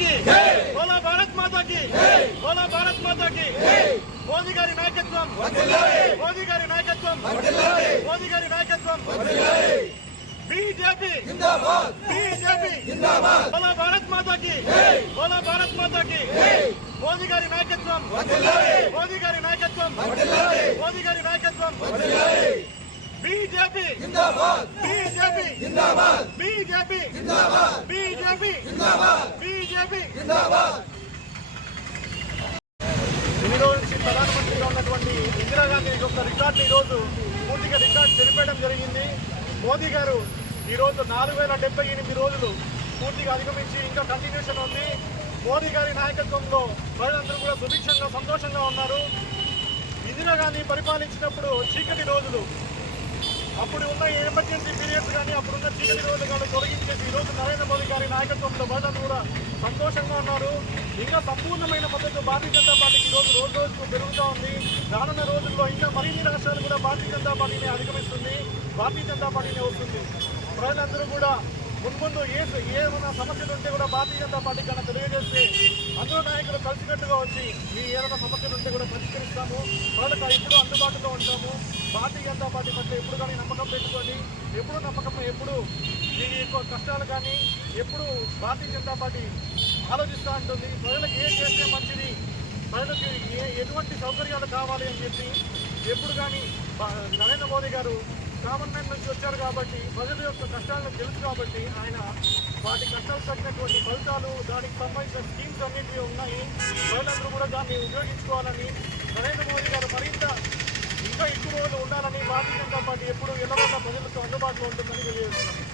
की बोला भारत माता की बोला भारत माता की మోదీ గారి నాయకత్వం మోదీ గారి నాయకత్వం మోదీ గారి నాయకత్వం बीजेपी जिंदाबाद बीजेपी जिंदाबाद बोला भारत माता की बोला भारत माता की మోదీ గారి నాయకత్వం మోదీ గారి నాయకత్వం మోదీ గారి నాయకత్వం बीजेपी जिंदाबाद बीजेपी जिंदाबाद बीजेपी जिंदाबाद बीजेपी जिंदाबाद बीजेपी जिंदाबाद ఇన్ని రోజుల నుంచి ప్రధానమంత్రిగా ఉన్నటువంటి ఇందిరాగాంధీ యొక్క రికార్డు ఈ రోజు పూర్తిగా రికార్డు చెరిపేయడం జరిగింది. మోదీ గారు ఈరోజు 4078 రోజులు పూర్తిగా అధిగమించి ఇంకా కంటిన్యూషన్ ఉంది. మోదీ గారి నాయకత్వంలో ప్రజలందరూ కూడా సుభిక్షంగా సంతోషంగా ఉన్నారు. ఇందిరాగాంధీ పరిపాలించినప్పుడు చీకటి రోజులు, అప్పుడు ఉన్న ఎమర్జెన్సీ పీరియడ్స్ కానీ అప్పుడున్న చీకటి రోజులు కానీ తొలగించేసి ఈరోజు నరేంద్ర మోదీ గారి నాయకత్వంలో ప్రజలందరూ కూడా సంతోషంగా ఉన్నారు. ఇంకా సంపూర్ణమైన మద్దతు భారతీయ జనతా పార్టీకి రోజు రోజుకు పెరుగుతూ ఉంది. రానున్న రోజుల్లో ఇంకా మరిన్ని రాష్ట్రాలు కూడా భారతీయ జనతా పార్టీని అధిగమిస్తుంది, భారతీయ జనతా పార్టీనే వస్తుంది. ప్రజలందరూ కూడా ముందు ఏమైనా సమస్యలు ఉంటే కూడా భారతీయ జనతా పార్టీ కన్నా తెలియజేస్తే అందరూ నాయకులు కలిసికట్టుగా వచ్చి మీ ఏదైనా సమస్యలు ఉంటే కూడా పరిష్కరిస్తాము, ప్రజలకు ఎప్పుడూ అందుబాటులో ఉంటాము. భారతీయ జనతా పార్టీ పట్ల ఎప్పుడు కానీ నమ్మకం పెట్టుకోండి, ఎప్పుడు మీ యొక్క కష్టాలు కానీ ఎప్పుడు భారతీయ జనతా పార్టీ ఆలోచిస్తూ ఉంటుంది. ప్రజలకు ఏం చేస్తే మంచిది, ప్రజలకు ఎటువంటి సౌకర్యాలు కావాలి అని చెప్పి ఎప్పుడు కానీ నరేంద్ర మోదీ గారు కామన్ మ్యాన్ నుంచి వచ్చారు కాబట్టి ప్రజల యొక్క కష్టాలను తెలుసు కాబట్టి ఆయన వాటి కష్టాలు తగ్గినటువంటి ఫలితాలు దానికి సంబంధించిన స్కీమ్స్ అన్నింటినీ ఉన్నాయి. ప్రజలందరూ కూడా దాన్ని ఉపయోగించుకోవాలని, నరేంద్ర మోదీ గారు మరింత ఇంకా ఎక్కువ రోజులు ఉండాలని భారతీయ జనతా పార్టీ ఎప్పుడు ఎల్లవేళ ప్రజలకు అందుబాటులో ఉంటుందని తెలియజేస్తున్నారు.